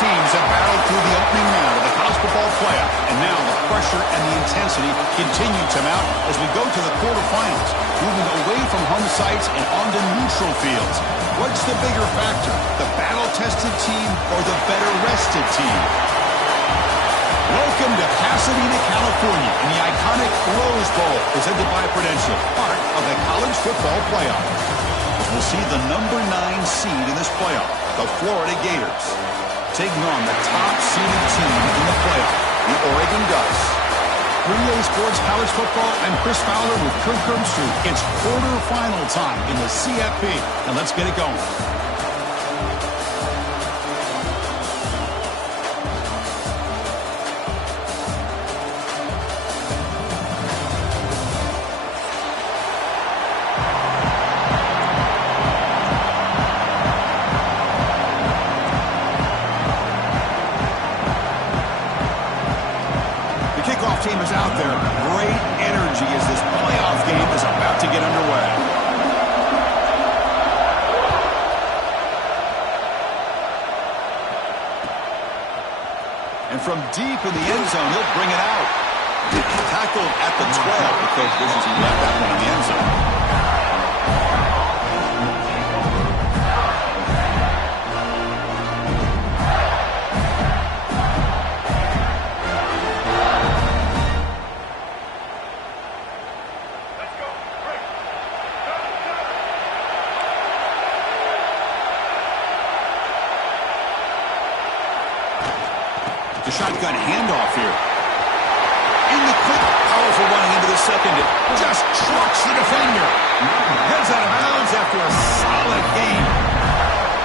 teams have battled through the opening round of the college football playoff, and now the pressure and the intensity continue to mount as we go to the quarterfinals, moving away from home sites and onto neutral fields. What's the bigger factor, the battle-tested team or the better-rested team? Welcome to Pasadena, California, in the iconic Rose Bowl, presented by Prudential, part of the college football playoff. We'll see the number 9 seed in this playoff, the Florida Gators, taking on the top-seeded team in the playoff, the Oregon Ducks. 3A Sports College Football, I'm Chris Fowler with Kirk Herbstreit. It's quarterfinal time in the CFP, and let's get it going. Team is out there. Great energy as this playoff game is about to get underway. And from deep in the end zone, he'll bring it out. Tackled at the 12. The coach wishes he left that one in the end zone. The shotgun handoff here. In the quick, powerful running into the secondary. Just trucks the defender. Heads out of bounds after a solid game.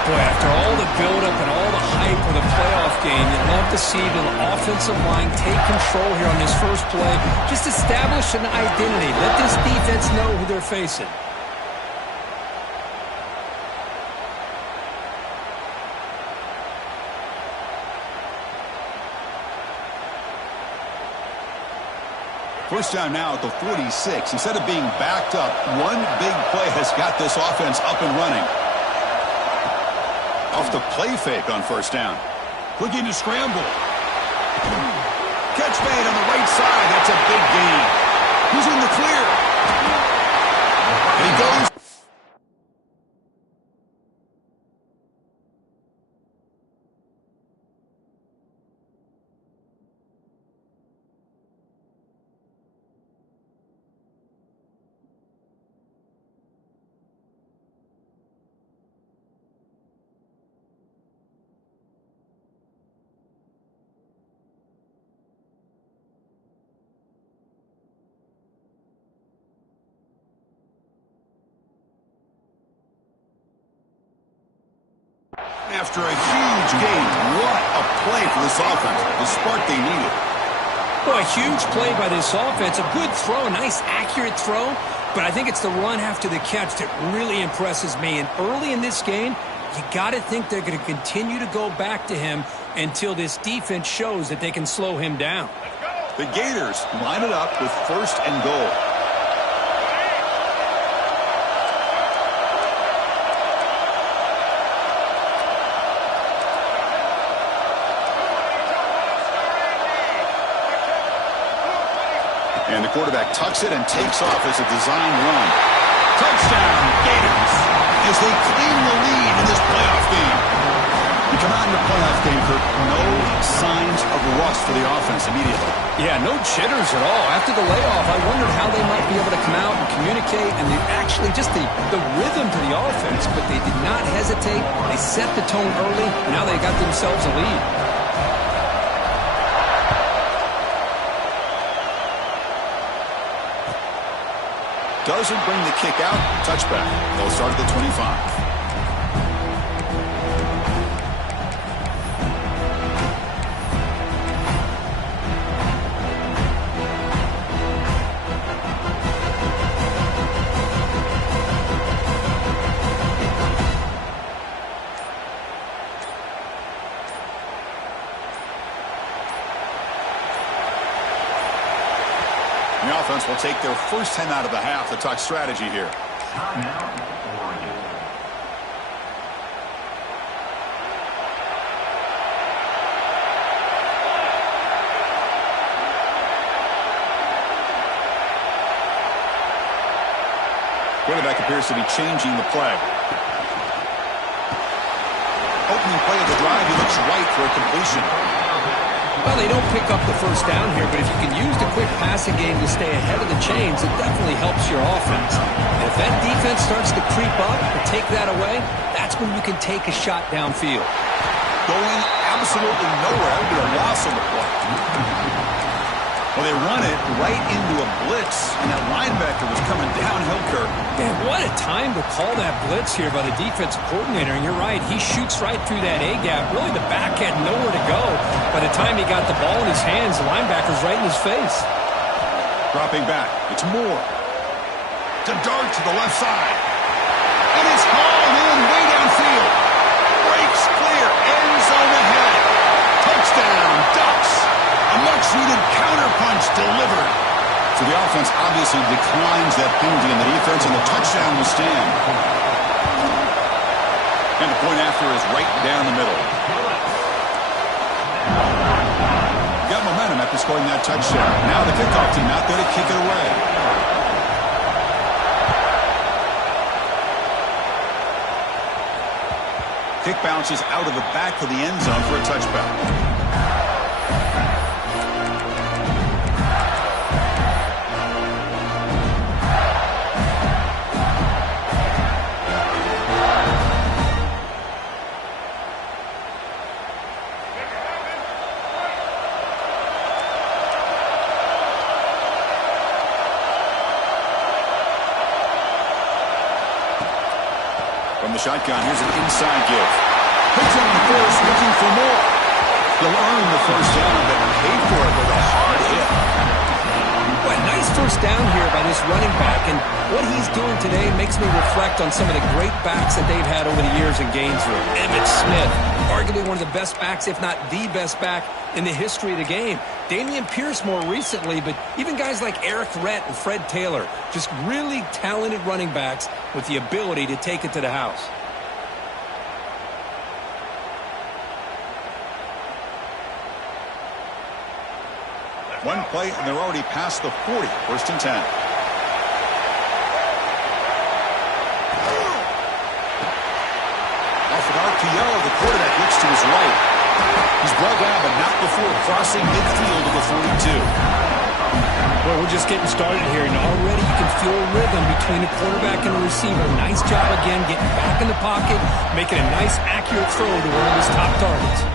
Boy, after all the buildup and all the hype of the playoff game, you'd love to see the offensive line take control here on this first play. Just establish an identity. Let this defense know who they're facing. First down now at the 46. Instead of being backed up, one big play has got this offense up and running. Off the play fake on first down. Looking to scramble. Catch made on the right side. That's a big gain. Who's in the clear? And he goes. After a huge game, what a play for this offense. The spark they needed. Boy, a huge play by this offense. A good throw, nice accurate throw. But I think it's the run after the catch that really impresses me. And early in this game, you got to think they're going to continue to go back to him until this defense shows that they can slow him down. The Gators line it up with first and goal. And the quarterback tucks it and takes off as a design run. Touchdown, Gators, as they claim the lead in this playoff game. You come out in the playoff game, Kirk, no signs of rust for the offense immediately. Yeah, no jitters at all. After the layoff, I wondered how they might be able to come out and communicate and actually just the rhythm to the offense, but they did not hesitate. They set the tone early. Now they got themselves a lead. Doesn't bring the kick out. Touchback. They'll start at the 25. The offense will take their first 10 out of the half to talk strategy here. Quarterback appears to be changing the play. Opening play of the drive, he looks right for a completion. Well, they don't pick up the first down here, but if you can use the quick passing game to stay ahead of the chains, it definitely helps your offense. And if that defense starts to creep up and take that away, that's when you can take a shot downfield. Going absolutely nowhere. That would be a loss on the play. Well, they run it right into a blitz, and that linebacker was coming downhill, Kirk. Man, what a time to call that blitz here by the defensive coordinator. And you're right, he shoots right through that A-gap. Really, the back had nowhere to go. By the time he got the ball in his hands, the linebacker's right in his face. Dropping back. It's Moore. To dart to the left side. And it's hauled in way downfield. Breaks clear. End zone ahead. Touchdown, Ducks. A much-needed counterpunch delivered. So the offense obviously declines that penalty in the defense, and the touchdown will stand. And the point after is right down the middle. Got momentum after scoring that touchdown. Now the kickoff team out there to kick it away. Kick bounces out of the back of the end zone for a touchback. From the shotgun, here's an inside give. Puts on the first, looking for more. He'll earn the first down, but paid for it with a hard hit. Boy, nice first down here by this running back, and what he's doing today makes me reflect on some of the great backs that they've had over the years in Gainesville. Emmitt Smith, arguably one of the best backs, if not the best back in the history of the game. Dameon Pierce more recently, but even guys like Eric Rhett and Fred Taylor, just really talented running backs with the ability to take it to the house. One play, and they're already past the 40. First and 10. Off an RPO, the quarterback looks to his right. He's brought down, but not before crossing midfield to the 42. Well, we're just getting started here, and already you can feel a rhythm between the quarterback and the receiver. Nice job again getting back in the pocket, making a nice, accurate throw to one of his top targets.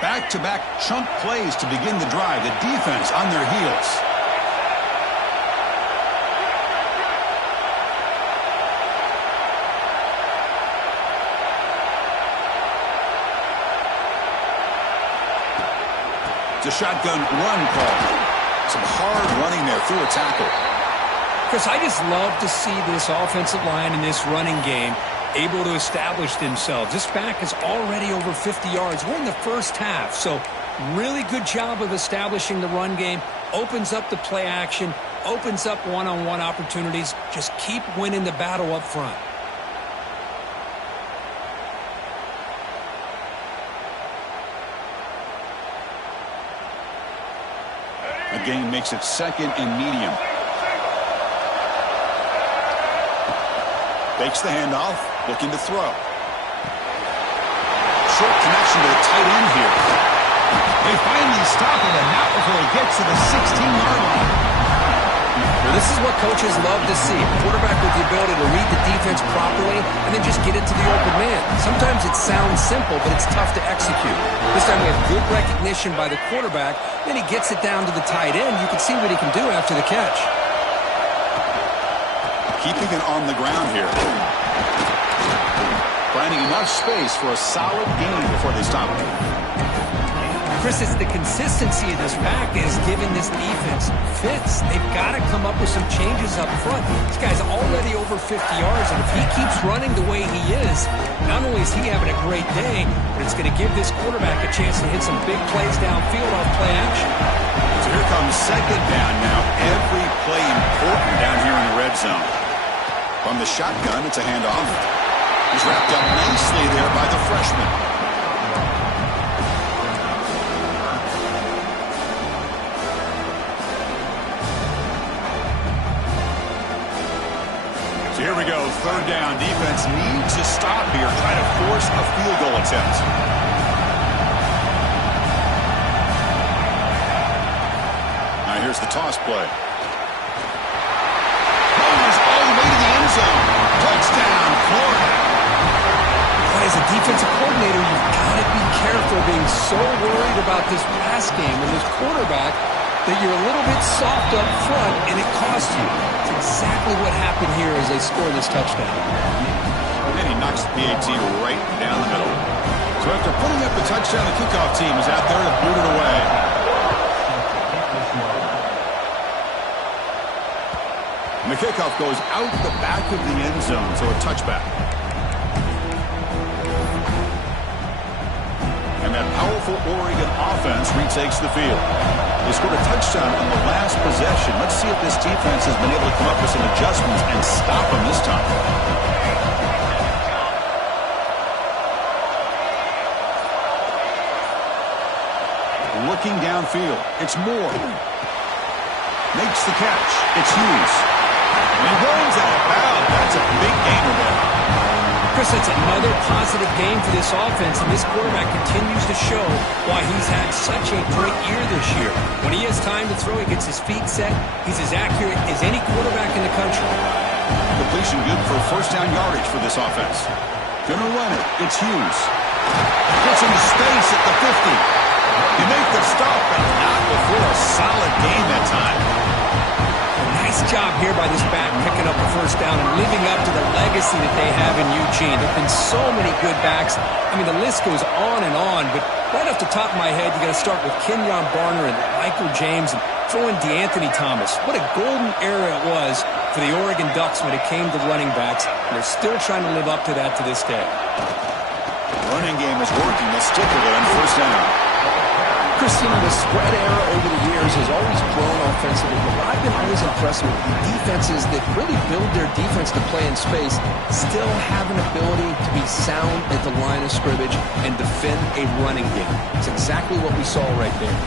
Back-to-back chunk plays to begin the drive. The defense on their heels. It's a shotgun run call. Some hard running there through a tackle. Chris, I just love to see this offensive line in this running game able to establish themselves. This back is already over 50 yards. We're in the first half, so really good job of establishing the run game. Opens up the play action, opens up one-on-one opportunities. Just keep winning the battle up front. The gain makes it second and medium. Fakes the handoff, looking to throw. Short connection to the tight end here. They finally stop him, and not before he gets to the 16-yard line. Well, this is what coaches love to see. A quarterback with the ability to read the defense properly and then just get it to the open man. Sometimes it sounds simple, but it's tough to execute. This time we have good recognition by the quarterback. Then he gets it down to the tight end. You can see what he can do after the catch. Keeping it on the ground here. Finding enough space for a solid gain before they stop him. Chris, it's the consistency of this pack that is giving this defense fits. They've got to come up with some changes up front. This guy's already over 50 yards, and if he keeps running the way he is, not only is he having a great day, but it's going to give this quarterback a chance to hit some big plays downfield off play action. So here comes second down now. Every play important down here in the red zone. From the shotgun, it's a handoff. He's wrapped up nicely there by the freshman. So here we go, third down. Defense needs to stop here, try to force a field goal attempt. Now here's the toss play. Goes all the way to the end zone. Touchdown, Florida. As a defensive coordinator, you've got to be careful being so worried about this pass game and this quarterback that you're a little bit soft up front, and it costs you. It's exactly what happened here as they score this touchdown. And he knocks the PAT right down the middle. So after putting up the touchdown, the kickoff team is out there to boot it away. And the kickoff goes out the back of the end zone, so a touchback. And that powerful Oregon offense retakes the field. They scored a touchdown on the last possession. Let's see if this defense has been able to come up with some adjustments and stop them this time. Looking downfield. It's Moore. Makes the catch. It's Hughes. And he runs out of bounds. That's a big gainer there. Chris, it's another positive game for this offense, and this quarterback continues to show why he's had such a great year this year. When he has time to throw, he gets his feet set. He's as accurate as any quarterback in the country. Completion good for first down yardage for this offense. Gonna run it. It's Hughes. Puts him in space at the 50. You make the stop, but not before a solid game that time. Nice job here by this back, picking up the first down and living up to the legacy that they have in Eugene. There have been so many good backs. I mean, the list goes on and on, but right off the top of my head, you got to start with Kenyon Barner and Michael James and throw in DeAnthony Thomas. What a golden era it was for the Oregon Ducks when it came to running backs. And they're still trying to live up to that to this day. Running game is working. They'll stick with it on first down. Christian, the spread era over the years has always grown offensively, but what I've been always impressed with defenses that really build their defense to play in space still have an ability to be sound at the line of scrimmage and defend a running game. It's exactly what we saw right there.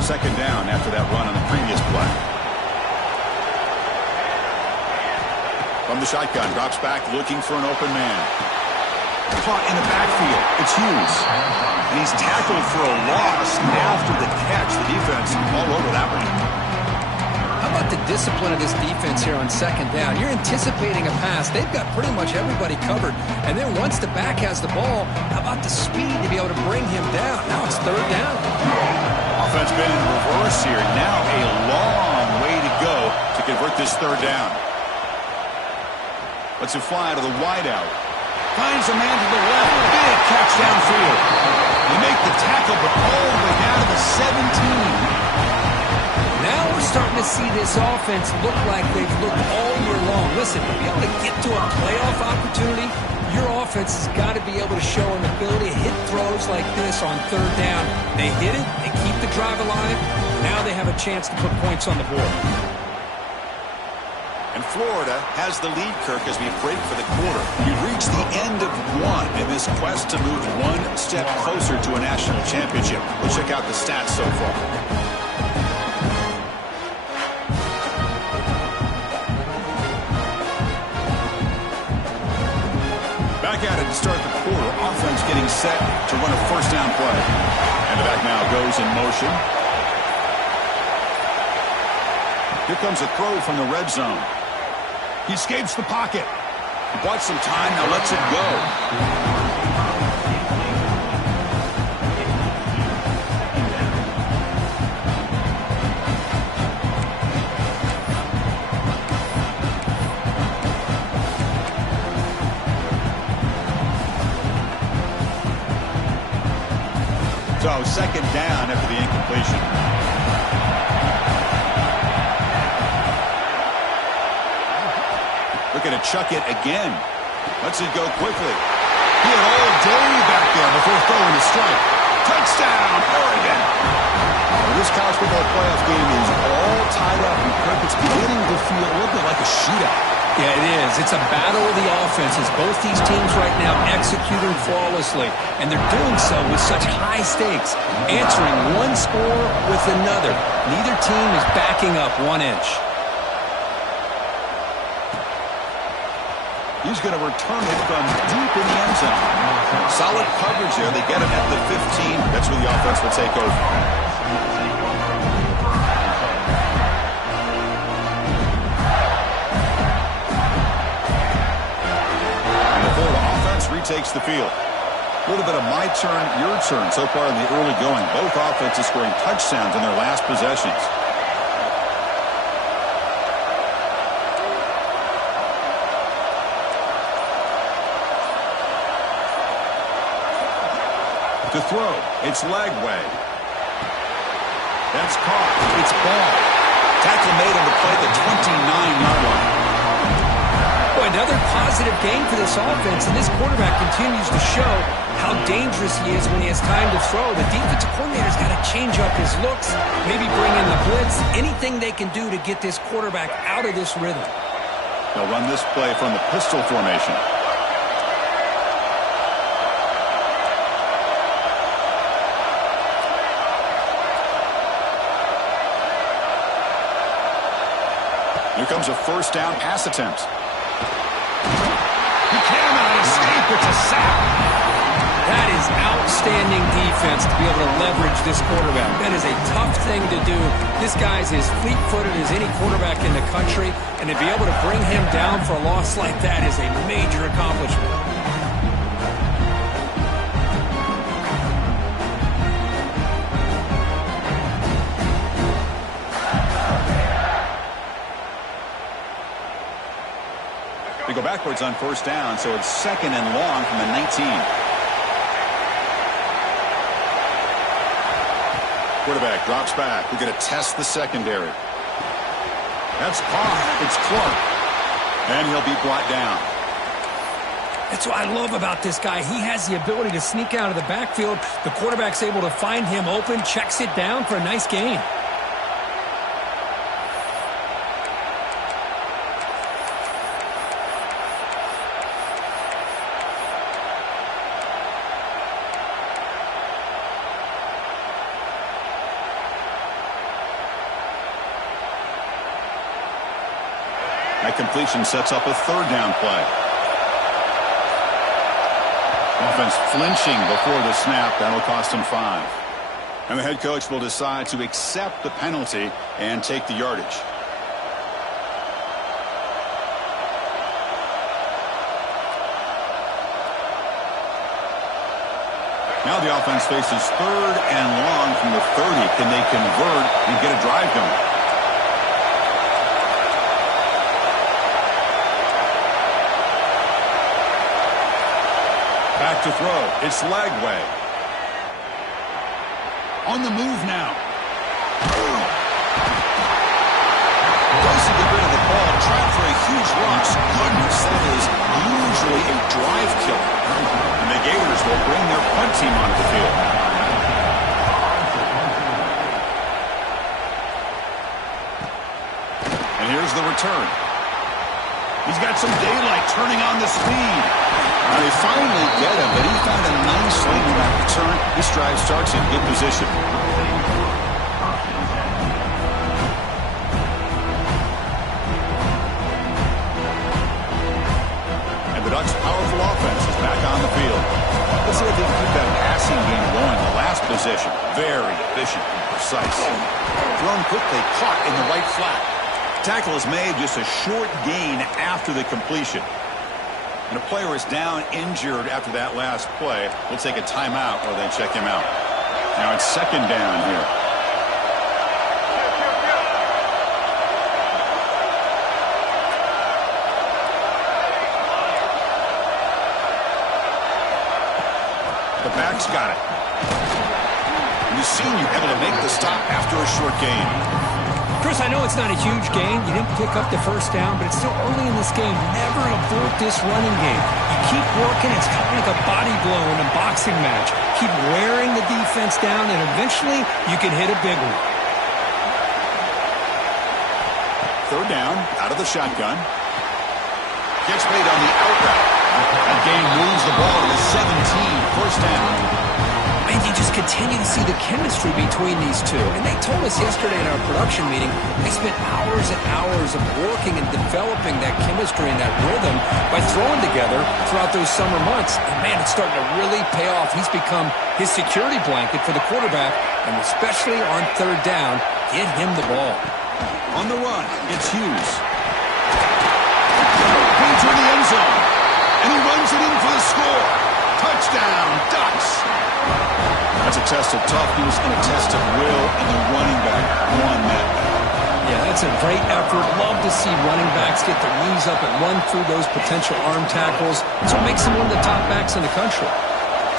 Second down after that run on the previous play. From the shotgun, drops back, looking for an open man. Caught in the backfield. It's Hughes. And he's tackled for a loss after the catch. The defense all over that one. How about the discipline of this defense here on second down? You're anticipating a pass. They've got pretty much everybody covered. And then once the back has the ball, how about the speed to be able to bring him down? Now it's third down. Offense been in reverse here. Now a long way to go to convert this third down. Lets it fly to the wideout. Finds a man to the left. Big catch downfield. They make the tackle, but all the way down to the 17. Now we're starting to see this offense look like they've looked all year long. Listen, to be able to get to a playoff opportunity, your offense has got to be able to show an ability to hit throws like this on third down. They hit it, they keep the drive alive. Now they have a chance to put points on the board. And Florida has the lead, Kirk, as we break for the quarter. We've reached the end of one in this quest to move one step closer to a national championship. We'll check out the stats so far. Back at it to start the quarter. Offense getting set to run a first down play. And the back now goes in motion. Here comes a throw from the red zone. He escapes the pocket. He bought some time, now lets it go. So second down after the incompletion. Looking to chuck it again. Lets it go quickly. He had all day back there before throwing the strike. Touchdown, Oregon! Well, this college football playoff game is all tied up. And Kirk, it's beginning to feel a little bit like a shootout. Yeah, it is. It's a battle of the offenses. Both these teams right now executing flawlessly, and they're doing so with such high stakes, answering one score with another. Neither team is backing up 1 inch. He's going to return it from deep in the end zone. Solid coverage there. They get him at the 15. That's where the offense will take over. Takes the field. A little bit of my turn, your turn so far in the early going. Both offenses scoring touchdowns in their last possessions. To throw, it's Lagway. That's caught. It's ball. Tackle made on the play at the 29-yard line. Another positive game for this offense, and this quarterback continues to show how dangerous he is when he has time to throw. The defensive coordinator's got to change up his looks, maybe bring in the blitz, anything they can do to get this quarterback out of this rhythm. They'll run this play from the pistol formation. Here comes a first down pass attempt. He cannot escape. It's a sack. That is outstanding defense to be able to leverage this quarterback. That is a tough thing to do. This guy's as fleet-footed as any quarterback in the country, and to be able to bring him down for a loss like that is a major accomplishment. They go backwards on first down, so it's second and long from the 19. Quarterback drops back. We're going to test the secondary. That's caught. It's Clark. And he'll be brought down. That's what I love about this guy. He has the ability to sneak out of the backfield. The quarterback's able to find him open, checks it down for a nice gain. That completion sets up a third down play. Offense flinching before the snap. That'll cost him 5. And the head coach will decide to accept the penalty and take the yardage. Now the offense faces third and long from the 30. Can they convert and get a drive going? Back to throw. It's Lagway. On the move now. Goes to get rid of the ball. Trying for a huge loss. Goodness, that is usually a drive killer. And the Gators will bring their punt team onto the field. And here's the return. He's got some daylight turning on the speed. Now they finally get him, but he found a nice lane in that return. This drive starts in good position. And the Ducks' powerful offense is back on the field. Let's see if they can keep that passing game going. The last possession, very efficient and precise. Thrown quickly, caught in the right flat. Tackle is made, just a short gain after the completion. And a player is down injured after that last play. We'll take a timeout while they check him out. Now it's second down here. The back's got it. And the senior able to make the stop after a short gain. Chris, I know it's not a huge gain. You didn't pick up the first down, but it's still early in this game. Never abort this running game. You keep working. It's kind of like a body blow in a boxing match. Keep wearing the defense down, and eventually you can hit a big one. Third down, out of the shotgun. Gets made on the out route. That game moves the ball to the 17, first down. And you just continue to see the chemistry between these two. And they told us yesterday in our production meeting, they spent hours and hours of working and developing that chemistry and that rhythm by throwing together throughout those summer months. And, man, it's starting to really pay off. He's become his security blanket for the quarterback, and especially on third down, get him the ball. On the run, it's Hughes. Into the end zone. And he runs it in for the score. Touchdown, Ducks. That's a test of toughness and a test of will, and the running back won that battle. Yeah, that's a great effort. Love to see running backs get their knees up and run through those potential arm tackles. That's what makes them one of the top backs in the country.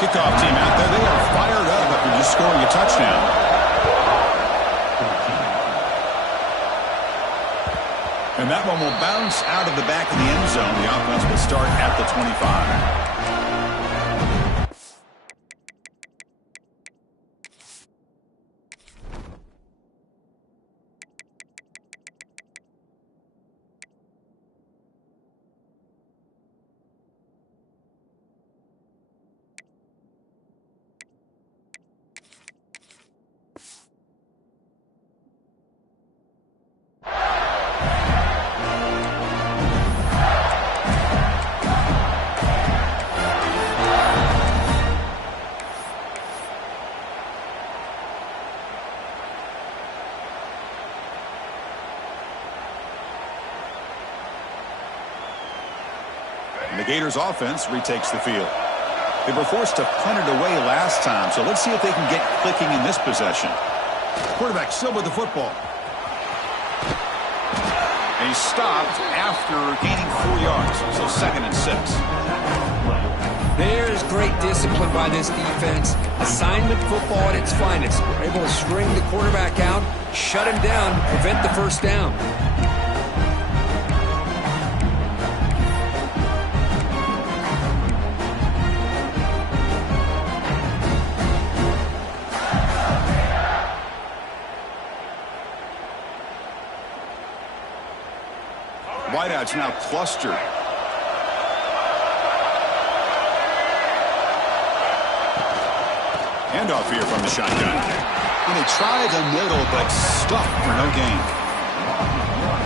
Kickoff team out there, they are fired up after just scoring a touchdown. And that one will bounce out of the back of the end zone. The offense will start at the 25. And the Gators offense retakes the field. They were forced to punt it away last time, so let's see if they can get clicking in this possession. Quarterback still with the football. And he's stopped after gaining 4 yards, so 2nd and 6. There's great discipline by this defense. Assignment football at its finest. We're able to string the quarterback out, shut him down, prevent the first down. Wideouts now clustered. Handoff here from the shotgun. And they try the middle, but stuck for no gain.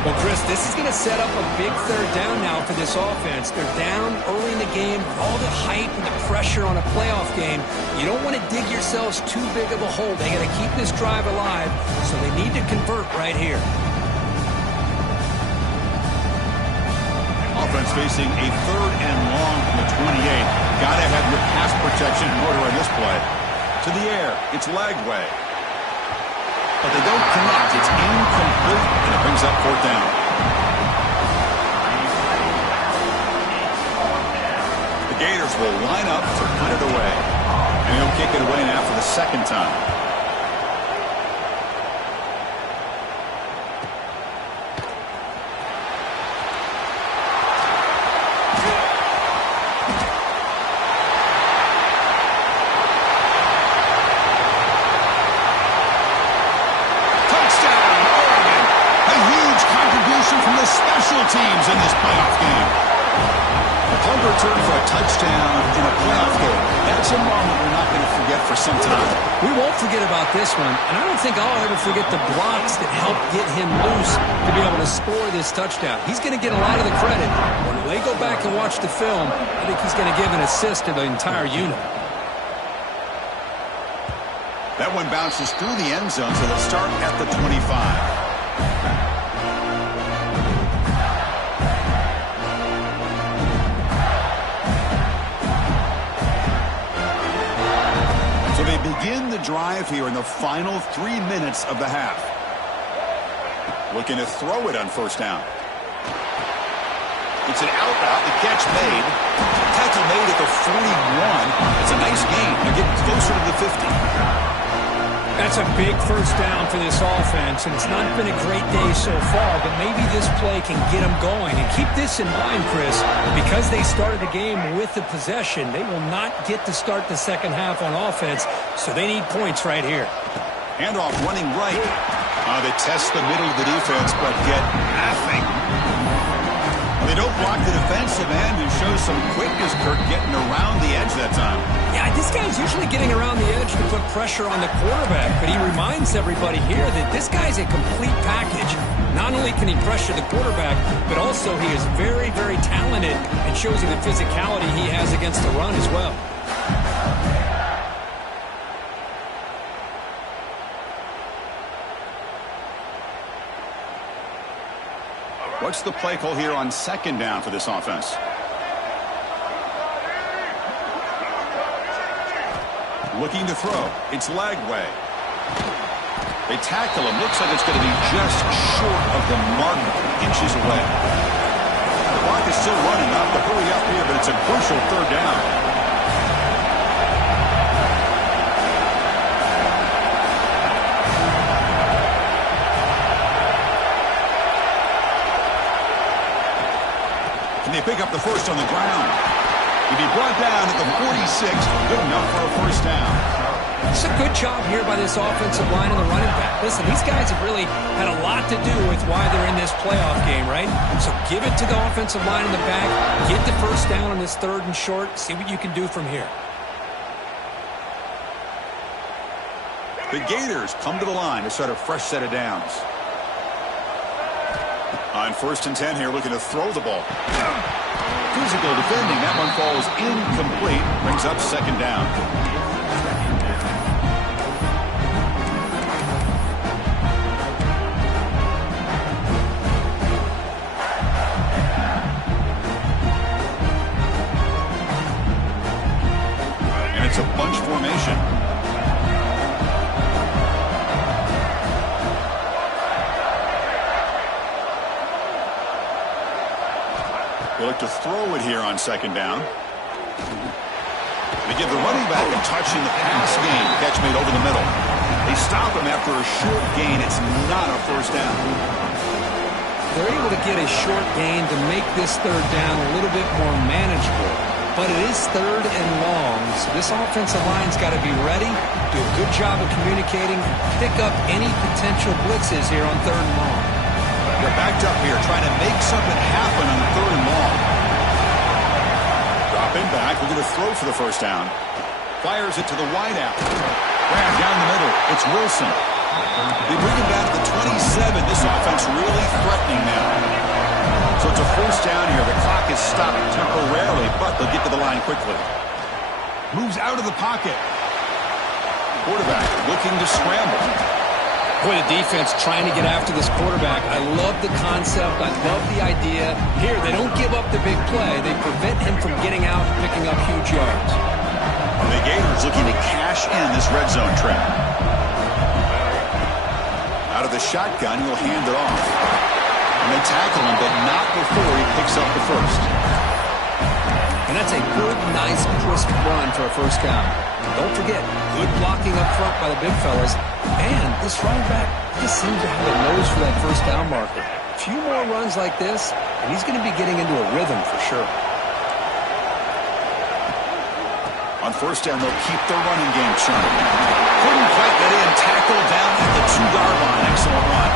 Well, Chris, this is going to set up a big third down now for this offense. They're down early in the game with all the hype and the pressure on a playoff game. You don't want to dig yourselves too big of a hole. They got to keep this drive alive, so they need to convert right here. Offense facing a 3rd and long from the 28. Got to have your pass protection in order on this play. To the air, it's Lagway. But they don't connect. It's incomplete, and it brings up 4th down. The Gators will line up to punt it away. And he'll kick it away now for the 2nd time. Teams in this playoff game. A punt return for a touchdown in a playoff game. That's a moment we're not going to forget for some time. We won't forget about this one, and I don't think I'll ever forget the blocks that helped get him loose to be able to score this touchdown. He's going to get a lot of the credit. When they go back and watch the film, I think he's going to give an assist to the entire unit. That one bounces through the end zone, so they'll start at the 25. Begin the drive here in the final 3 minutes of the half. Looking to throw it on 1st down. It's an out route. The catch made. Tackle made at the 41. It's a nice gain. They're getting closer to the 50. That's a big first down for this offense, and it's not been a great day so far, but maybe this play can get them going. And keep this in mind, Chris, because they started the game with the possession, they will not get to start the second half on offense, so they need points right here. Handoff running right. They test the middle of the defense, but get nothing. A They don't block the defensive end and show some quickness, Kirk, getting around the edge that time. Yeah, this guy's usually getting around the edge to put pressure on the quarterback, but he reminds everybody here that this guy's a complete package. Not only can he pressure the quarterback, but also he is very, very talented and shows you the physicality he has against the run as well. What's the play call here on second down for this offense? Looking to throw. It's Lagway. They tackle him. Looks like it's going to be just short of the mark, inches away. The clock is still running. Not to hurry up here, but it's a crucial third down. Can they pick up the first on the ground? He'll be brought down at the 46, good enough for a first down. It's a good job here by this offensive line and the running back. Listen, these guys have really had a lot to do with why they're in this playoff game, right? So give it to the offensive line in the back, get the first down on this third and short, see what you can do from here. The Gators come to the line to start a fresh set of downs. On 1st and 10 here, looking to throw the ball. Physical defending. That one falls incomplete. Brings up second down. And it's a bunch formation. They look to throw it here on second down. They give the running back a touch in the pass game. Catch made over the middle. They stop him after a short gain. It's not a first down. They're able to get a short gain to make this third down a little bit more manageable. But it is third and long, so this offensive line's got to be ready, do a good job of communicating, pick up any potential blitzes here on third and long. They're backed up here, trying to make something happen on third and long. Dropping back, looking to throw for the first down. Fires it to the wideout. Grab down the middle. It's Wilson. They bring him back to the 27. This offense really threatening now. So it's a first down here. The clock is stopped temporarily, but they'll get to the line quickly. Moves out of the pocket. Quarterback looking to scramble. Boy, the defense trying to get after this quarterback. I love the concept. I love the idea. Here, they don't give up the big play. They prevent him from getting out and picking up huge yards. And the Gators looking to cash in this red zone trap. Out of the shotgun, he'll hand it off. And they tackle him, but not before he picks up the first. And that's a good, nice, crisp run for a first down. Don't forget, good blocking up front by the big fellas. And this running back just seems to have a nose for that first down marker. A few more runs like this, and he's going to be getting into a rhythm for sure. On first down, they'll keep their running game churning. Couldn't quite get in. Tackle down at the 2-yard line. Excellent run.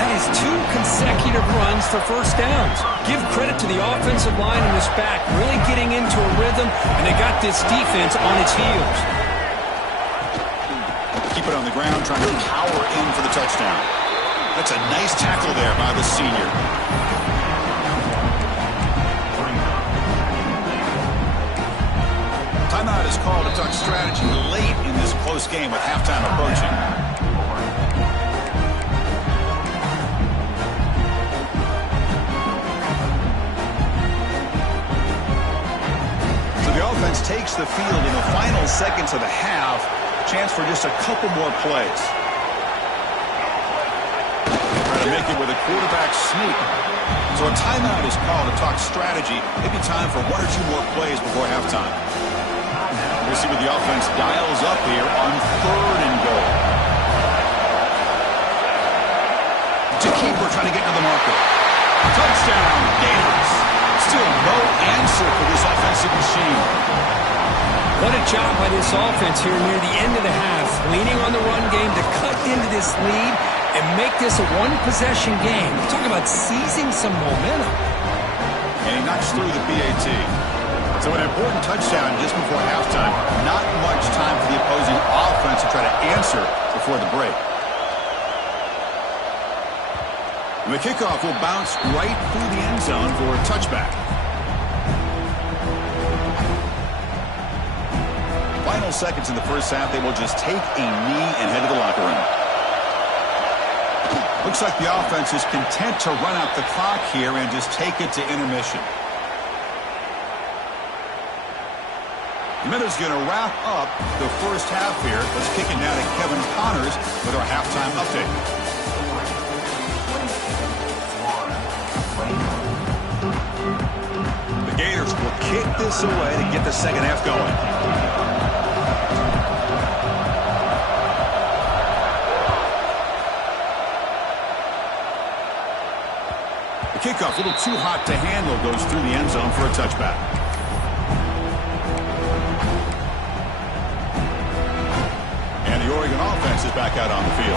That is 2 consecutive runs for first downs. Give credit to the offensive line and this back, really getting into a rhythm, and they got this defense on its heels. Keep it on the ground, trying to power in for the touchdown. That's a nice tackle there by the senior. Timeout is called to talk strategy late in this close game with halftime approaching. Offense takes the field in the final seconds of the half. Chance for just a couple more plays. Trying to make it with a quarterback sneak. So a timeout is called to talk strategy. Maybe time for 1 or 2 more plays before halftime. We'll see what the offense dials up here on 3rd and goal. To keeper trying to get to the marker. Touchdown, Gators. Still no answer for this offensive machine. What a job by this offense here near the end of the half. Leaning on the run game to cut into this lead and make this a one-possession game. Talk about seizing some momentum. And he knocks through the PAT. So an important touchdown just before halftime. Not much time for the opposing offense to try to answer before the break. And the kickoff will bounce right through the end zone for a touchback. Final seconds in the first half, they will just take a knee and head to the locker room. Looks like the offense is content to run out the clock here and just take it to intermission. The minute's going to wrap up the first half here. Let's kick it now to Kevin Connors with our halftime update. The Gators will kick this away to get the second half going. The kickoff, a little too hot to handle, goes through the end zone for a touchback. And the Oregon offense is back out on the field.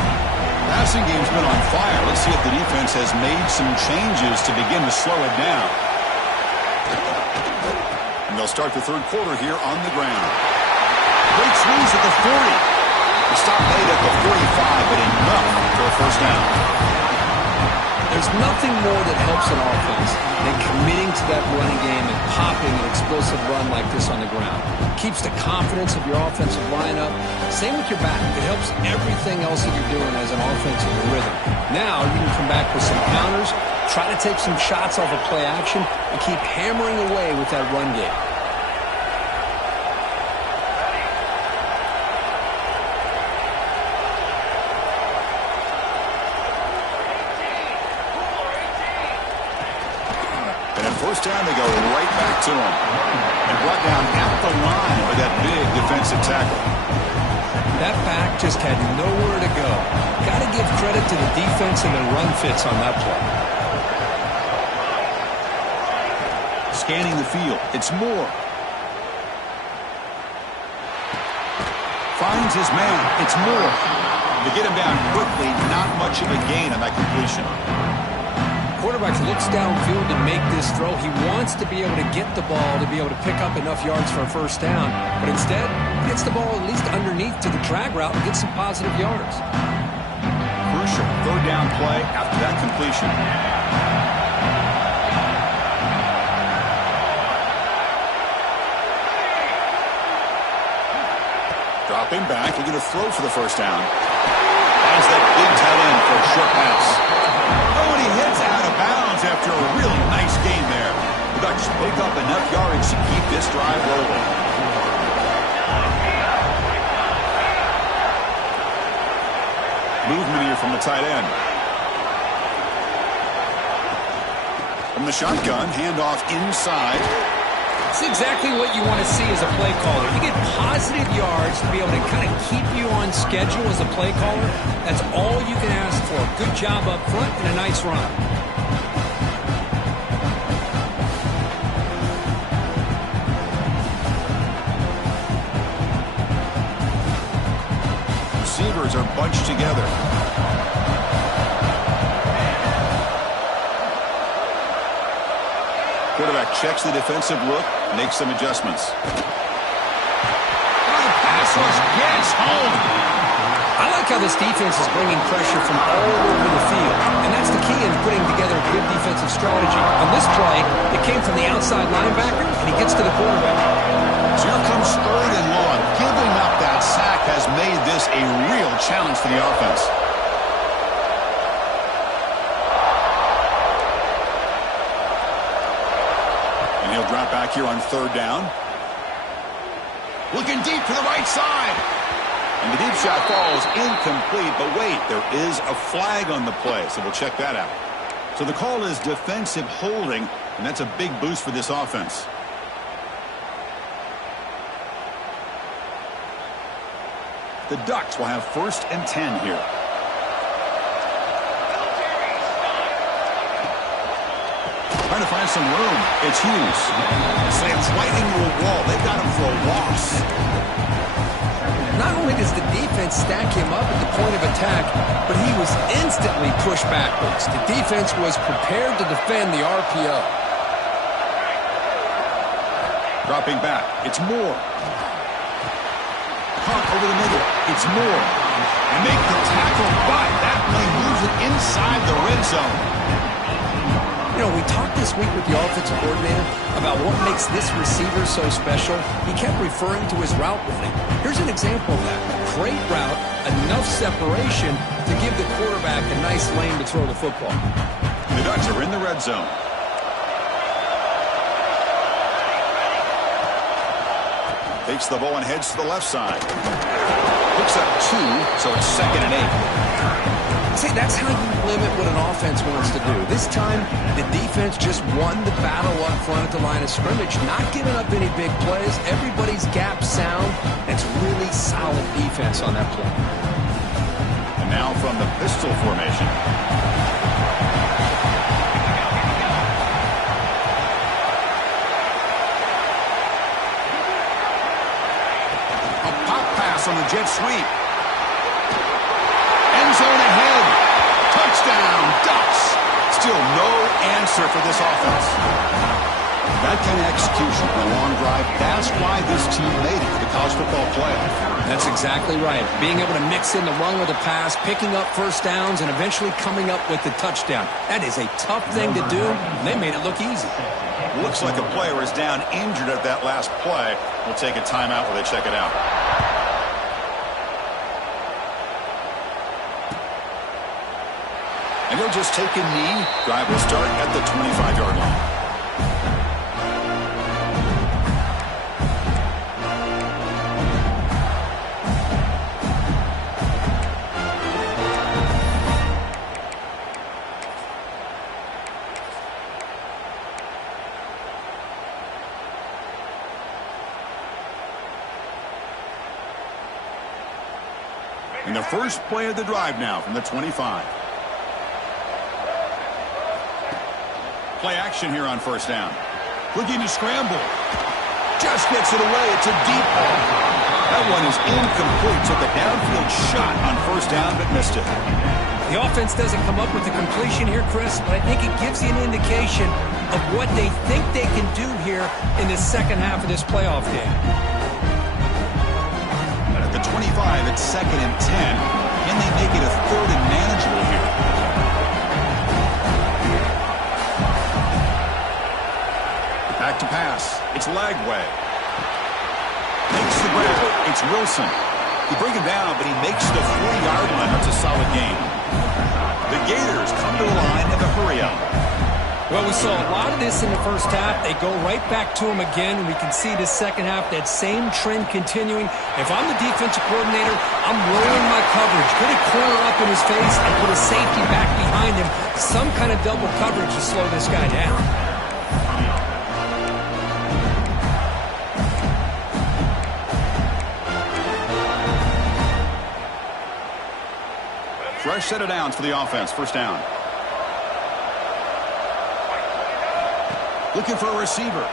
Passing game's been on fire. Let's see if the defense has made some changes to begin to slow it down. And they'll start the third quarter here on the ground. Great swings at the 40. The stop made at the 45, but enough for a first down. There's nothing more that helps an offense than committing to that running game and popping an explosive run like this on the ground. Keeps the confidence of your offensive lineup. Same with your back. It helps everything else that you're doing as an offense in your rhythm. Now you can come back with some counters, try to take some shots off of play action, and keep hammering away with that run game. First down, they go right back to him. And brought down at the line with that big defensive tackle. That back just had nowhere to go. Got to give credit to the defense and the run fits on that play. Scanning the field. It's Moore. Finds his man. It's Moore. To get him down quickly, not much of a gain on that completion. Quarterback looks downfield to make this throw. He wants to be able to get the ball to be able to pick up enough yards for a first down. But instead, he gets the ball at least underneath to the drag route and gets some positive yards. Crucial third down play after that completion. Dropping back, looking to throw for the first down. Has that big tight end for a short pass. Oh, and he hits out of bounds after a really nice game there. The Ducks pick up enough yardage to keep this drive rolling. Movement here from the tight end. From the shotgun, handoff inside. It's exactly what you want to see as a play caller. You get positive yards to be able to kind of keep you on schedule as a play caller. That's all you can ask for. Good job up front and a nice run. Receivers are bunched together. Quarterback checks the defensive look, makes some adjustments. Oh, the pass rush gets home. I like how this defense is bringing pressure from all over the field, and that's the key in putting together a good defensive strategy. On this play, it came from the outside linebacker, and he gets to the quarterback. So here comes third and long. Giving up that sack has made this a real challenge for the offense. And he'll drop back here on third down. Looking deep to the right side. And the deep shot falls incomplete, but wait, there is a flag on the play, so we'll check that out. So the call is defensive holding, and that's a big boost for this offense. The Ducks will have 1st and 10 here. Trying to find some room. It's Hughes. Slams right into a wall. They've got him for a loss. not only does the defense stack him up at the point of attack, but he was instantly pushed backwards. The defense was prepared to defend the RPO. Dropping back. It's Moore. Caught over the middle. It's Moore. And make the tackle, but that play moves it inside the red zone. You know, we talked this week with the offensive coordinator about what makes this receiver so special. He kept referring to his route running. Here's an example of that. Great route, enough separation to give the quarterback a nice lane to throw the football. The Ducks are in the red zone. Takes the ball and heads to the left side. Picks up 2, so it's 2nd and 8. See, that's how you limit what an offense wants to do. This time, the defense just won the battle up front at the line of scrimmage, not giving up any big plays. Everybody's gap sound. It's really solid defense on that play. And now from the pistol formation. A pop pass on the jet sweep. End zone ahead. Touchdown, Ducks. Still no answer for this offense. That kind of execution on a long drive, that's why this team made it to the college football playoff. That's exactly right. Being able to mix in the run with the pass, picking up first downs, and eventually coming up with the touchdown. That is a tough thing to do, and they made it look easy. Looks like a player is down injured at that last play. We'll take a timeout while they check it out. And they'll just take a knee. Drive will start at the 25-yard line. And the first play of the drive now from the 25. Play action here on first down. Looking to scramble. Just gets it away. It's a deep ball. That one is incomplete. Took a downfield shot on first down, but missed it. The offense doesn't come up with the completion here, Chris, but I think it gives you an indication of what they think they can do here in the second half of this playoff game. But at the 25, it's 2nd and 10. Can they make it a 3rd and manageable here? Back to pass. It's Lagway. Makes the grab. It's Wilson. You bring him down, but he makes the 40-yard line. That's a solid game. The Gators come to the line in the hurry-up. Well, we saw a lot of this in the first half. They go right back to him again. We can see the second half, that same trend continuing. If I'm the defensive coordinator, I'm rolling my coverage. Get a corner up in his face and put a safety back behind him. Some kind of double coverage to slow this guy down. Fresh set of downs for the offense. First down. Looking for a receiver.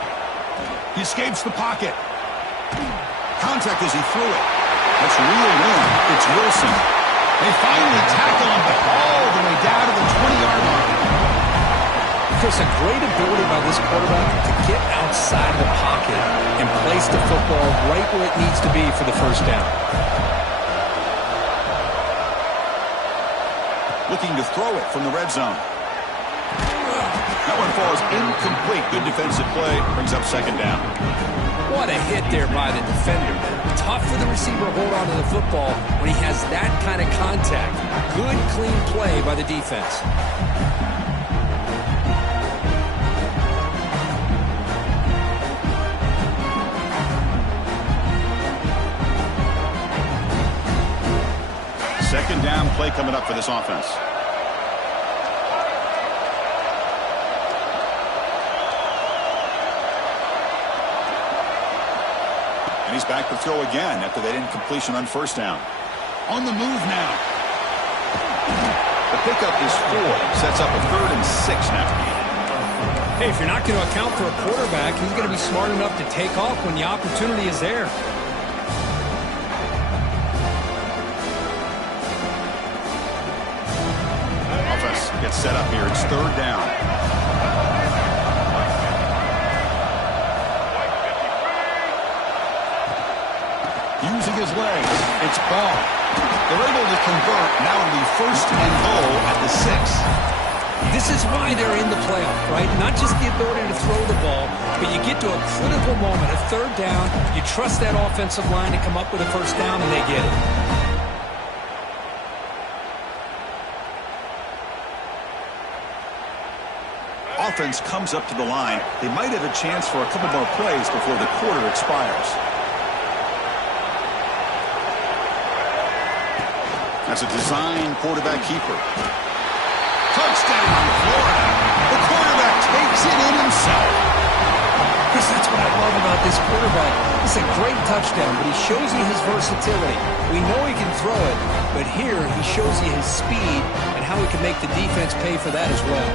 He escapes the pocket. Contact as he threw it. That's real in. It's Wilson. They finally tackle him, but all the way down to the 20-yard line. Chris, a great ability by this quarterback to get outside the pocket and place the football right where it needs to be for the first down. Looking to throw it from the red zone. That one falls incomplete. Good defensive play. Brings up 2nd down. What a hit there by the defender. Tough for the receiver to hold on to the football when he has that kind of contact. Good, clean play by the defense. Second down play coming up for this offense. And he's back to throw again after that incompletion on first down. On the move now. The pickup is 4. Sets up a 3rd and 6 now. Hey, if you're not going to account for a quarterback, he's going to be smart enough to take off when the opportunity is there. gets set up here. It's third down. Using his legs. It's ball. They're able to convert. Now it'll be first and goal at the 6. This is why they're in the playoff, right? Not just the ability to throw the ball, but you get to a critical moment, a third down. You trust that offensive line to come up with a first down, and they get it. Offense comes up to the line. They might have a chance for a couple more plays before the quarter expires. That's a design quarterback keeper. Touchdown, Florida. The quarterback takes it in himself. Chris, that's what I love about this quarterback. It's a great touchdown, but he shows you his versatility. We know he can throw it, but here he shows you his speed and how he can make the defense pay for that as well.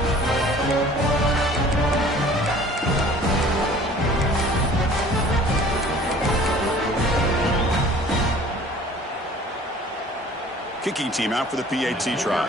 Kicking team out for the PAT try.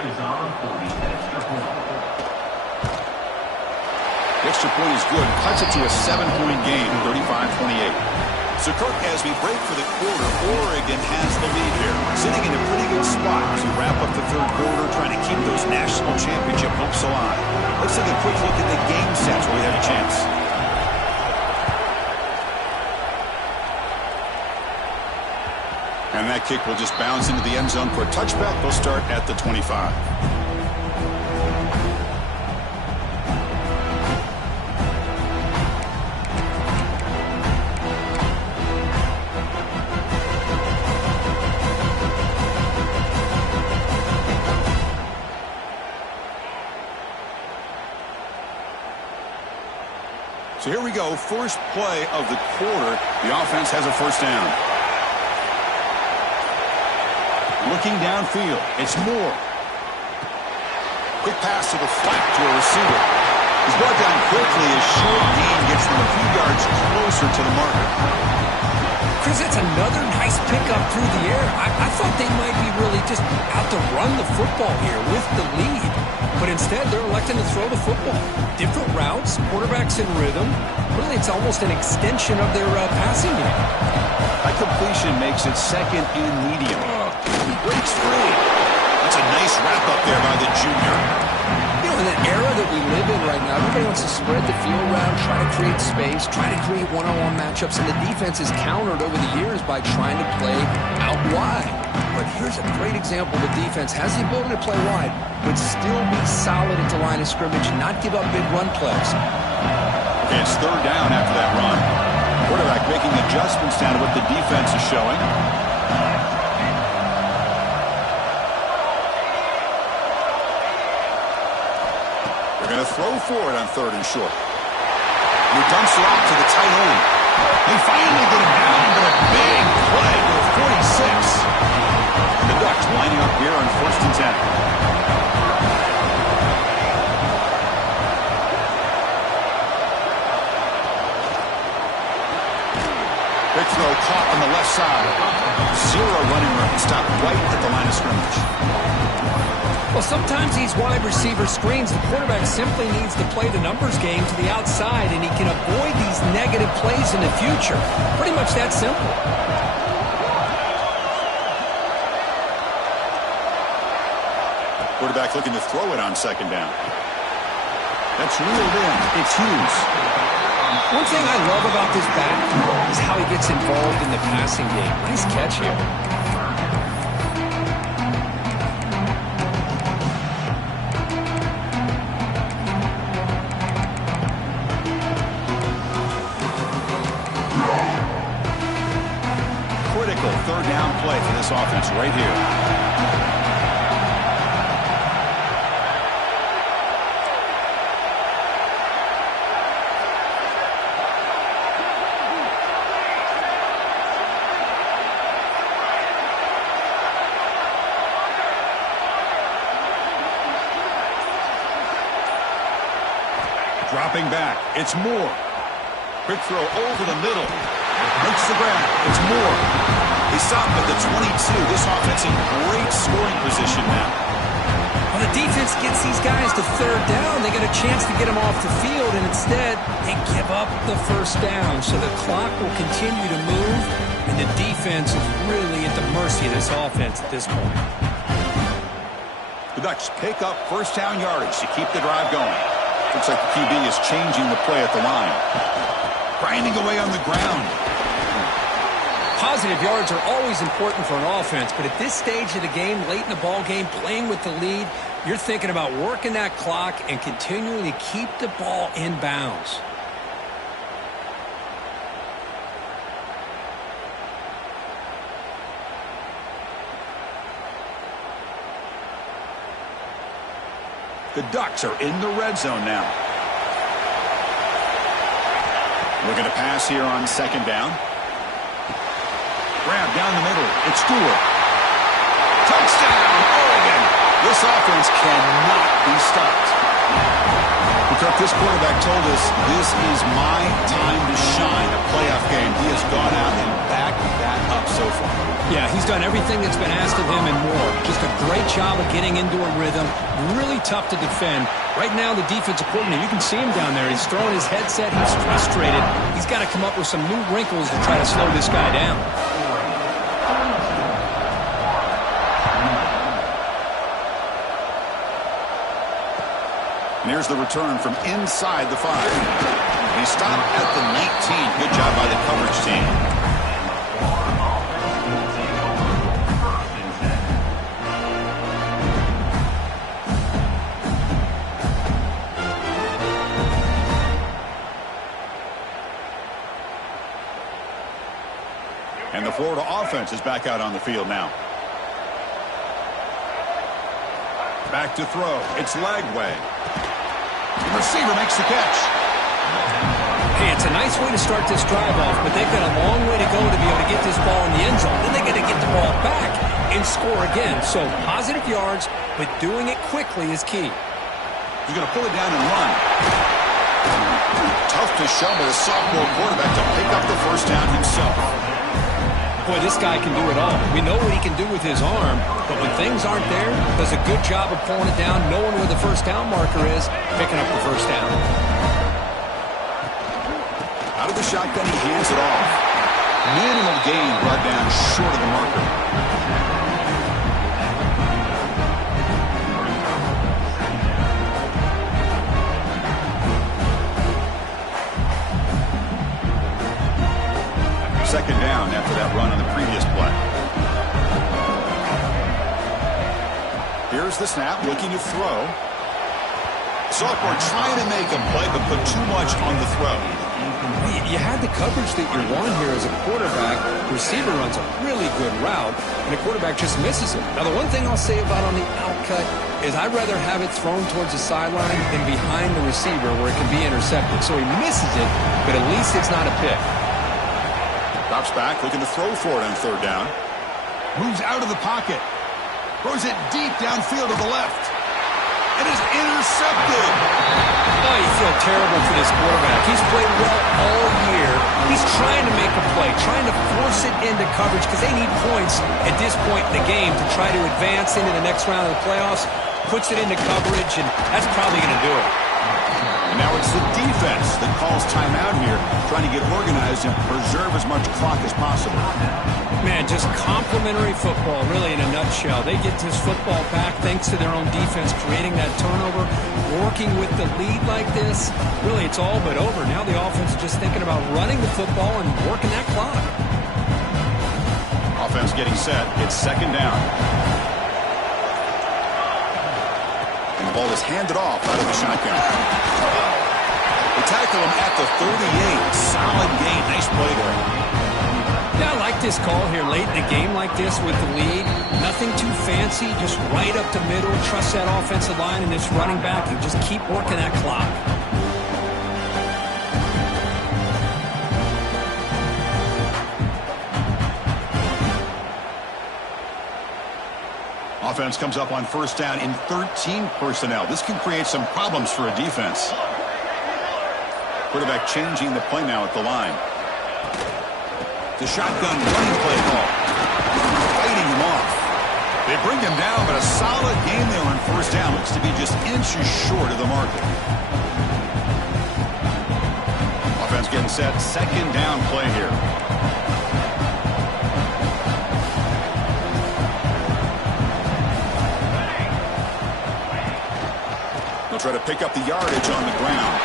The extra point is good. Cuts it to a 7-point game, 35-28. So, Kirk, as we break for the quarter, Oregon has the lead here. Sitting in a pretty good spot as we wrap up the third quarter, trying to keep those national championship hopes alive. Let's take a quick look at the game stats where we have a chance. And that kick will just bounce into the end zone for a touchback. They'll start at the 25. So here we go. First play of the quarter. The offense has a first down. Looking downfield, it's Moore. Quick pass to the flat to a receiver. He's brought down quickly as short gain gets them a few yards closer to the marker. Chris, that's another nice pickup through the air. I thought they might be really just out to run the football here with the lead. But instead, they're electing to throw the football. Different routes, quarterbacks in rhythm. Really, it's almost an extension of their passing game. That completion makes it second and medium. He breaks free. That's a nice wrap-up there by the junior. You know, in the era that we live in right now, everybody wants to spread the field around, try to create space, try to create one-on-one matchups, and the defense is countered over the years by trying to play out wide. But here's a great example. The defense has the ability to play wide, but still be solid at the line of scrimmage, not give up big run plays. Okay, it's third down after that run. Quarterback making adjustments down to what the defense is showing. They're going to throw for it on third and short. He dumps it off to the tight end. They finally get him down, but a big play to the 46. The Ducks lining up here on first and 10. Big throw caught on the left side. Zero running room. Stopped right at the line of scrimmage. Well, sometimes these wide receiver screens, the quarterback simply needs to play the numbers game to the outside, and he can avoid these negative plays in the future. Pretty much that simple. Quarterback looking to throw it on second down. That's reeled in. It's Hughes. One thing I love about this back is how he gets involved in the passing game. Nice catch here. Critical third down play for this offense right here. Dropping back, it's Moore. Quick throw over the middle. Makes the grab, it's Moore. He stopped at the 22. This offense in great scoring position now. Well, the defense gets these guys to third down, they get a chance to get him off the field, and instead they give up the first down. So the clock will continue to move, and the defense is really at the mercy of this offense at this point. The Ducks pick up first down yardage to keep the drive going. Looks like the QB is changing the play at the line. Grinding away on the ground. Positive yards are always important for an offense, but at this stage of the game, late in the ball game, playing with the lead, you're thinking about working that clock and continuing to keep the ball in bounds. The Ducks are in the red zone now. Looking to pass here on second down. Grab down the middle. It's Stewart. Touchdown, Oregon. This offense cannot be stopped. This quarterback told us this is my time to shine, a playoff game. He has gone out and backed that up so far. Yeah, he's done everything that's been asked of him and more. Just a great job of getting into a rhythm. Really tough to defend. Right now, the defensive coordinator, you can see him down there. He's throwing his headset. He's frustrated. He's got to come up with some new wrinkles to try to slow this guy down. And here's the return from inside the 5. He stopped at the 19. Good job by the coverage team. And the Florida offense is back out on the field now. Back to throw. It's Lagway. The receiver makes the catch. Hey, it's a nice way to start this drive off, but they've got a long way to go to be able to get this ball in the end zone. Then they got to get the ball back and score again. So positive yards, but doing it quickly is key. He's going to pull it down and run. Tough to show by the sophomore quarterback to pick up the first down himself. Boy, this guy can do it all. We know what he can do with his arm, but when things aren't there, does a good job of pulling it down, knowing where the first down marker is, picking up the first down. Out of the shotgun, he hands it off. Minimal gain brought down short of the marker. Second down after that run on the previous play. Here's the snap, looking to throw. Sophomore trying to make a play, but put too much on the throw. You had the coverage that you want here as a quarterback. The receiver runs a really good route, and the quarterback just misses it. Now, the one thing I'll say about on the outcut is I'd rather have it thrown towards the sideline than behind the receiver where it can be intercepted. So he misses it, but at least it's not a pick. Drops back, looking to throw for it on third down. Moves out of the pocket. Throws it deep downfield to the left. It is intercepted. Oh, you feel terrible for this quarterback. He's played well all year. He's trying to make a play, trying to force it into coverage because they need points at this point in the game to try to advance into the next round of the playoffs. Puts it into coverage, and that's probably going to do it. And now it's the defense that calls timeout here, trying to get organized and preserve as much clock as possible. Man, just complimentary football, really, in a nutshell. They get this football back thanks to their own defense, creating that turnover, working with the lead like this. Really, it's all but over. Now the offense is just thinking about running the football and working that clock. Offense getting set. It's second down. And the ball is handed off out of the shotgun. They tackle him at the 38. Solid gain. Nice play there. Yeah, I like this call here late in a game like this with the lead. Nothing too fancy, just right up the middle. Trust that offensive line and this running back and just keep working that clock. Offense comes up on first down in 13 personnel. This can create some problems for a defense. Quarterback changing the play now at the line. The shotgun running play call. Fighting him off. They bring him down, but a solid game there on first down. Looks to be just inches short of the marker. Offense getting set. Second down play here. They'll try to pick up the yardage on the ground.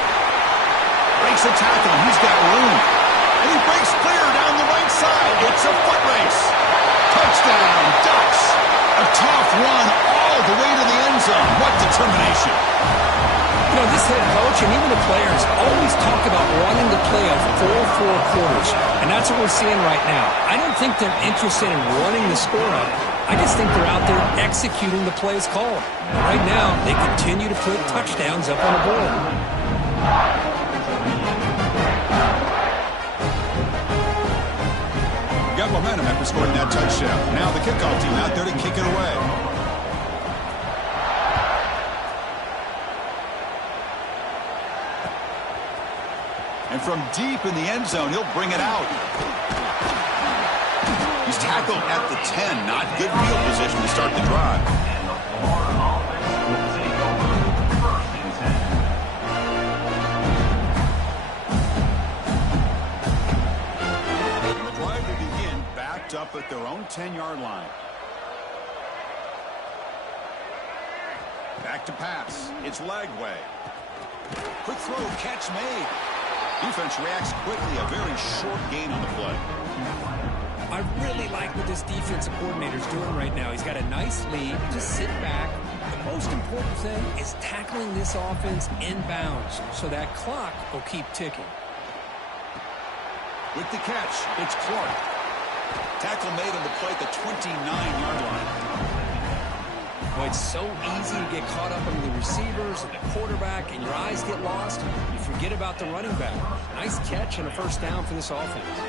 Breaks a tackle. He's got room. And he breaks clear down the right side. It's a foot race. Touchdown, Ducks. A tough one all the way to the end zone. What determination. You know, this head coach and even the players always talk about wanting to play a full 4 quarters. And that's what we're seeing right now. I don't think they're interested in running the score up. I just think they're out there executing the plays called. Right now, they continue to put touchdowns up on the board. Got momentum after scoring that touchdown. Now the kickoff team out there to kick it away. And from deep in the end zone, he'll bring it out. He's tackled at the 10. Not good field position to start the drive. And the drive will begin backed up at their own 10-yard line. Back to pass. It's Lagway. Quick throw, catch made. Defense reacts quickly. A very short gain on the play. I really like what this defensive coordinator's doing right now. He's got a nice lead. Just sit back. The most important thing is tackling this offense inbounds so that clock will keep ticking. With the catch, it's Clark. Tackle made on the play at the 29-yard line. Boy, it's so easy to get caught up in the receivers and the quarterback, and your eyes get lost. You forget about the running back. Nice catch and a first down for this offense.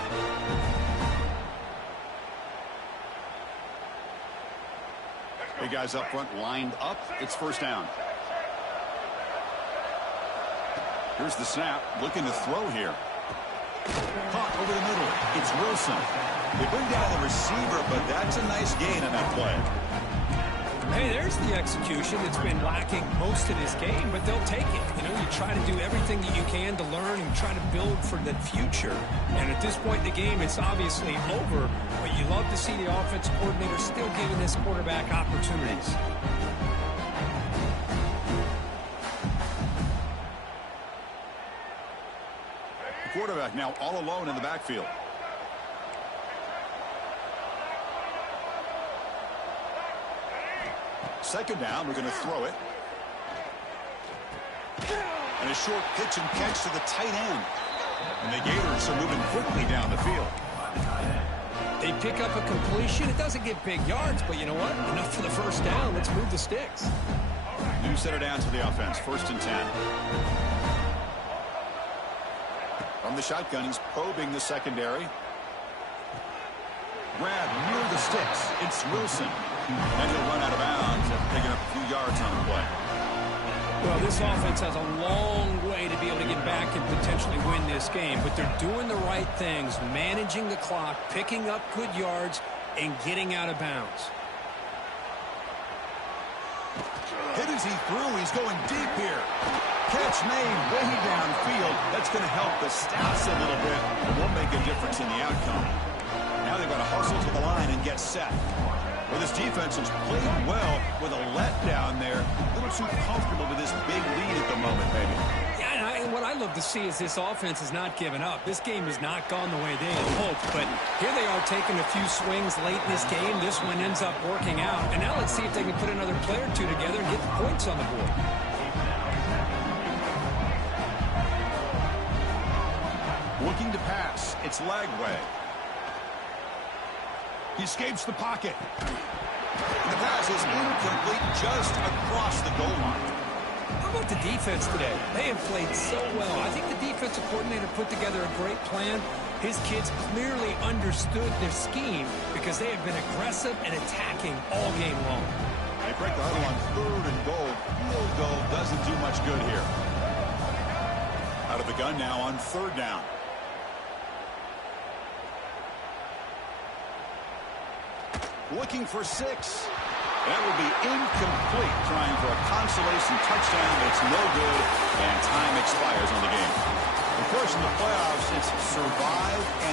Big guys up front lined up. It's first down. Here's the snap. Looking to throw here. Caught over the middle. It's Wilson. They bring down the receiver, but that's a nice gain on that play. Hey, there's the execution that's been lacking most of this game, but they'll take it. You know, you try to do everything that you can to learn and try to build for the future. And at this point in the game, it's obviously over, but you love to see the offensive coordinator still giving this quarterback opportunities. The quarterback now all alone in the backfield. Second down, we're going to throw it. And a short pitch and catch to the tight end. And the Gators are moving quickly down the field. They pick up a completion. It doesn't get big yards, but you know what? Enough for the first down. Let's move the sticks. New center down to the offense. 1st and 10. From the shotgun, he's probing the secondary. Grab near the sticks. It's Wilson. And he'll run out of bounds after picking up a few yards on the play. Well, this offense has a long way to be able to get back and potentially win this game, but they're doing the right things, managing the clock, picking up good yards, and getting out of bounds. Hit as he threw. He's going deep here. Catch made way downfield. That's going to help the stats a little bit. It won't make a difference in the outcome. Now they've got to hustle to the line and get set. Well, this defense has played well with a letdown there. A little too comfortable with this big lead at the moment, maybe. Yeah, and what I love to see is this offense has not given up. This game has not gone the way they had hoped, but here they are taking a few swings late in this game. This one ends up working out. And now let's see if they can put another play or two together and get the points on the board. Looking to pass. It's Lagway. He escapes the pocket. And the pass is incomplete just across the goal line. How about the defense today? They have played so well. I think the defensive coordinator put together a great plan. His kids clearly understood their scheme because they have been aggressive and attacking all game long. They break the huddle on 3rd and goal. Field goal doesn't do much good here. Out of the gun now on 3rd down. Looking for 6. That will be incomplete, trying for a consolation touchdown, but it's no good, and time expires on the game. Of course, in the playoffs, it's survive and